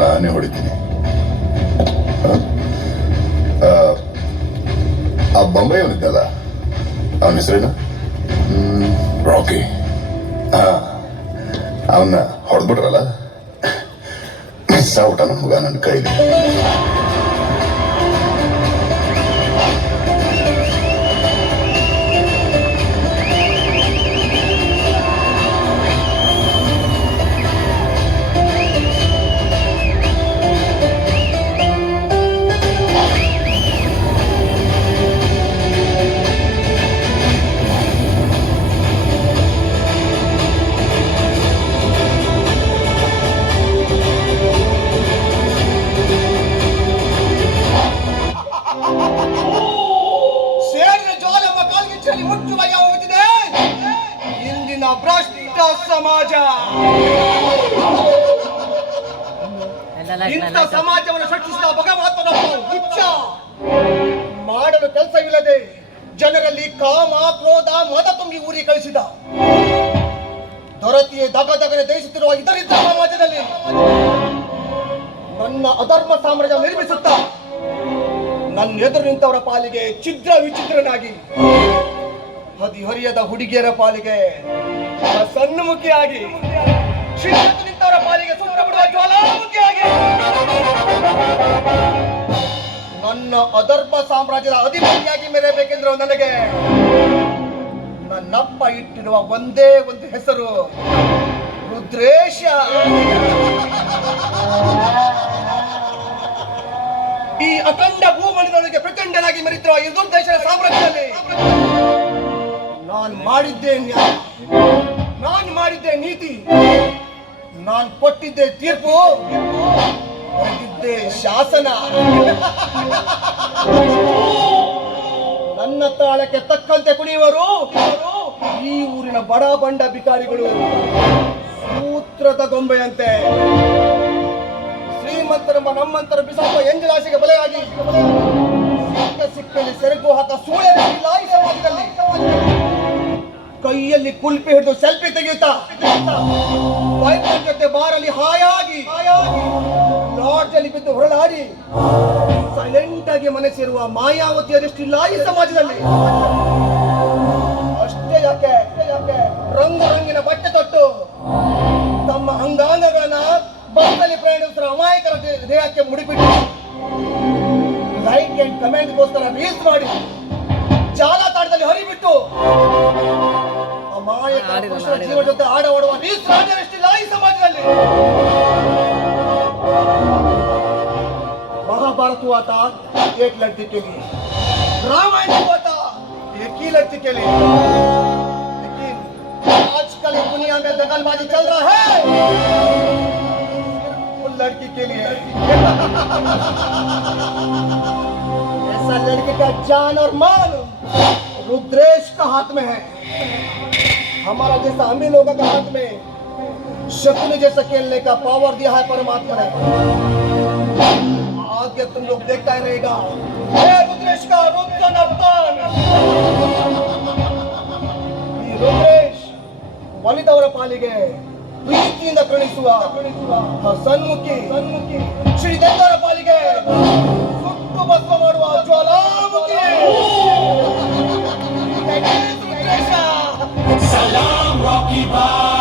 ನಾನೇ ಹೊಡಿತೀನಿ. ಆ ಬೊಂಬೈ ಅವನಿದ್ದಲ್ಲ, ಅವನ ಹೆಸರೇನು? ರಾಕಿ. ಅವನ್ನ ಹೊಡೆದ್ಬಿಟ್ರಲ್ಲ, ಮಿಸ್ ಆಗ್ಬಿಟ್ಟ ನನ್ನ ಮಗ ನನ್ನ ಕೈಲಿ. ಇಂದಿನ ಭ್ರಷ್ಟ ಸಮಾಜ, ಇಂಥ ಸಮಾಜವನ್ನು ಸೃಷ್ಟಿಸಿದ ಭಗವಂತನೊಬ್ಬ ಹುಚ್ಚ. ಮಾಡಲು ಕೆಲಸವಿಲ್ಲದೆ ಜನರಲ್ಲಿ ಕಾಮ ಕ್ರೋಧ ಮದ ತುಂಬಿ ಊರಿ ಕಳಿಸಿದ. ದೊರತಿಯೇ ದಗದಗನೆ ದಹಿಸುತ್ತಿರುವ ಇದರಿದ್ದ ಸಮಾಜದಲ್ಲಿ ನನ್ನ ಅಧರ್ಮ ಸಾಮ್ರಾಜ್ಯ ನಿರ್ಮಿಸುತ್ತ ನನ್ನ ಎದುರು ನಿಂತವರ ಪಾಲಿಗೆ ಛಿದ್ರ ವಿಚಿತ್ರನಾಗಿ, ಹದಿಹರಿಯದ ಹುಡುಗಿಯರ ಪಾಲಿಗೆ ಸನ್ಮುಖಿಯಾಗಿ, ಶ್ರೀಮಂತ ನಿಂತವರ ಪಾಲಿಗೆ ಸುಂದರ ಬಿಡುವ ಜ್ವಾಲಾಮುಖಿಯಾಗಿ, ನನ್ನ ಅಧರ್ಮ ಸಾಮ್ರಾಜ್ಯದ ಅಧಿಪತಿಯಾಗಿ ಮೆರೆಯಬೇಕೆಂದ್ರೆ ನನಗೆ ನನ್ನಪ್ಪ ಇಟ್ಟಿರುವ ಒಂದೇ ಒಂದು ಹೆಸರು, ರುದ್ರೇಶ. ಈ ಅಖಂಡ ಭೂಮಂಡಲದೊಳಗೆ ಪ್ರಚಂಡನಾಗಿ ಮೆರೆಯುತ್ತಿರುವ ಈ ದುರ್ದೇಶದ ಸಾಮ್ರಾಜ್ಯದಲ್ಲಿ ನಾನು ಮಾಡಿದ್ದೆ ನ್ಯಾಯ, ನಾನು ಮಾಡಿದ್ದೆ ನೀತಿ, ನಾನು ಕೊಟ್ಟಿದ್ದೆ ತೀರ್ಪು, ಹೊರಗಿದ್ದೆ ಶಾಸನ. ನನ್ನ ತಾಳಕ್ಕೆ ತಕ್ಕಂತೆ ಕುಣಿಯುವರು ಈ ಊರಿನ ಬಡ ಬಂಡ ಬಿಕಾರಿಗಳು, ಸೂತ್ರದ ಗೊಂಬೆಯಂತೆ. ಶ್ರೀಮಂತರೆಂಬ ನಮ್ಮಂತರ ಬಿಸಾಕುವ ಎಂಜಲಾಶೆಗೆ ಬಲೆಯಾಗಿ ಸಿಕ್ಕಲ್ಲಿ ಸೆರಗು ಹಾಕ ಸೂಳೆಲ್ಲ ಈ ಸಮಾಜದಲ್ಲಿ. ಕೈಯಲ್ಲಿ ಕುಲ್ಪಿ ಹಿಡಿದು ಸೆಲ್ಫಿ ತೆಗೆಯುತ್ತಾ ಬಾಯ್ಫ್ರೆಂಡ್ ಜೊತೆ ಬಾರಲ್ಲಿ ಹಾಯಾಗಿ ಲಾಡ್ಜಲ್ಲಿ ಬಿದ್ದು ಹೊರಳಾಡಿ ಸೈಲೆಂಟ್ ಆಗಿ ಮನೆ ಸೇರುವ ಮಾಯಾವತಿಯರಿಷ್ಟಿಲ್ಲ ಈ ಸಮಾಜದಲ್ಲಿ. ಅಷ್ಟೇ ಯಾಕೆ ರಂಗು ರಂಗಿನ ಬಟ್ಟೆ ತೊಟ್ಟು ತಮ್ಮ ಅಂಗಾಂಗಗಳನ್ನ ಬಸ್ಸಲ್ಲಿ ಪ್ರಯಾಣಿಸುವ ಅಮಾಯಕರ ದೇಹಕ್ಕೆ ಮುಡಿಬಿಟ್ಟು ಲೈಕ್ ಅಂಡ್ ಕಮೆಂಟ್ಗೋಸ್ಕರ ರೀಲ್ಸ್ ಮಾಡಿ ಜಾಲತಾಣದಲ್ಲಿ ಹರಿಬಿಟ್ಟು ಅಮಾಯಕ ಜೀವ ಜೊತೆ ಆಡುವ ರೀಲ್ಸ್ ರಾಜರಷ್ಟಿಲ್ಲ ಈ ಸಮಾಜದಲ್ಲಿ. महाभारत हुआ था एक लड़की के लिए, रामायण हुआ था एक ही लड़की के लिए, लेकिन आजकल दुनिया में दखलबाजी चल रहा है उन लड़की के लिए. ऐसा लड़की का जान और माल रुद्रेश का हाथ में है. हमारा जैसा अमीर लोगों का हाथ में शकुनी जैसा खेलने का पावर दिया है परमात्मा ने. आगे तुम लोग देखता ही रहेगा रुद्रेश का रुद्रन अवतार. ಈ ರುದ್ರೇಶ್ ಒಲಿದವರ ಪಾಲಿಗೆ ಪ್ರೀತಿಯಿಂದ ಕರುಣಿಸುವ ಸನ್ಮುಖಿ, ಶ್ರೀದೇವರ ಪಾಲಿಗೆ ಸುಟ್ಟು ಭಸ್ಮ ಮಾಡುವ ಜ್ವಾಲಾಮುಖಿ. ರುದ್ರೇಶ.